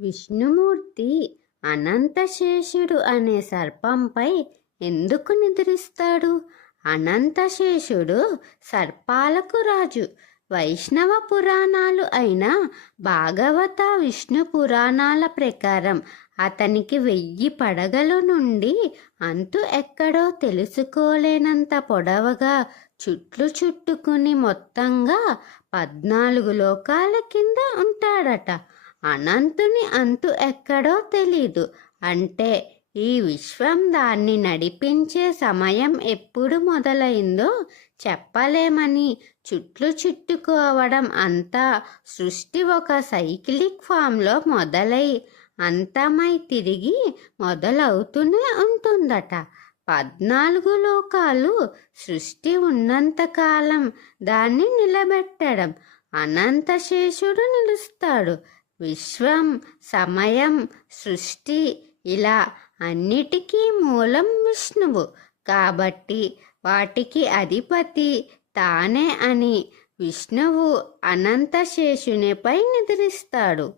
విష్ణుమూర్తి అనంతశేషుడు అనే సర్పంపై ఎందుకు నిద్రిస్తాడు? అనంతశేషుడు సర్పాలకు రాజు. వైష్ణవ పురాణాలు అయిన భాగవత విష్ణు పురాణాల ప్రకారం అతనికి వెయ్యి పడగల నుండి అంతు ఎక్కడో తెలుసుకోలేనంత పొడవగా చుట్లు చుట్టుకుని మొత్తంగా పద్నాలుగు లోకాల కింద ఉంటాడట. అనంతుని అంతు ఎక్కడో తెలీదు. అంటే ఈ విశ్వం దాన్ని నడిపించే సమయం ఎప్పుడు మొదలైందో చెప్పలేమని చుట్లు చుట్టుకోవడం అంతా సృష్టి ఒక సైక్లిక్ ఫామ్లో మొదలై అంతమై తిరిగి మొదలవుతూనే ఉంటుందట. పద్నాలుగు లోకాలు సృష్టి ఉన్నంతకాలం దాన్ని నిలబెట్టడం. అనంతశేషుడు నిలుస్తాడు. విశ్వం సమయం సృష్టి ఇలా అన్నిటికీ మూలం విష్ణువు. కాబట్టి వాటికి అధిపతి తానే అని విష్ణువు అనంత శేషునిపై నిద్రిస్తాడు.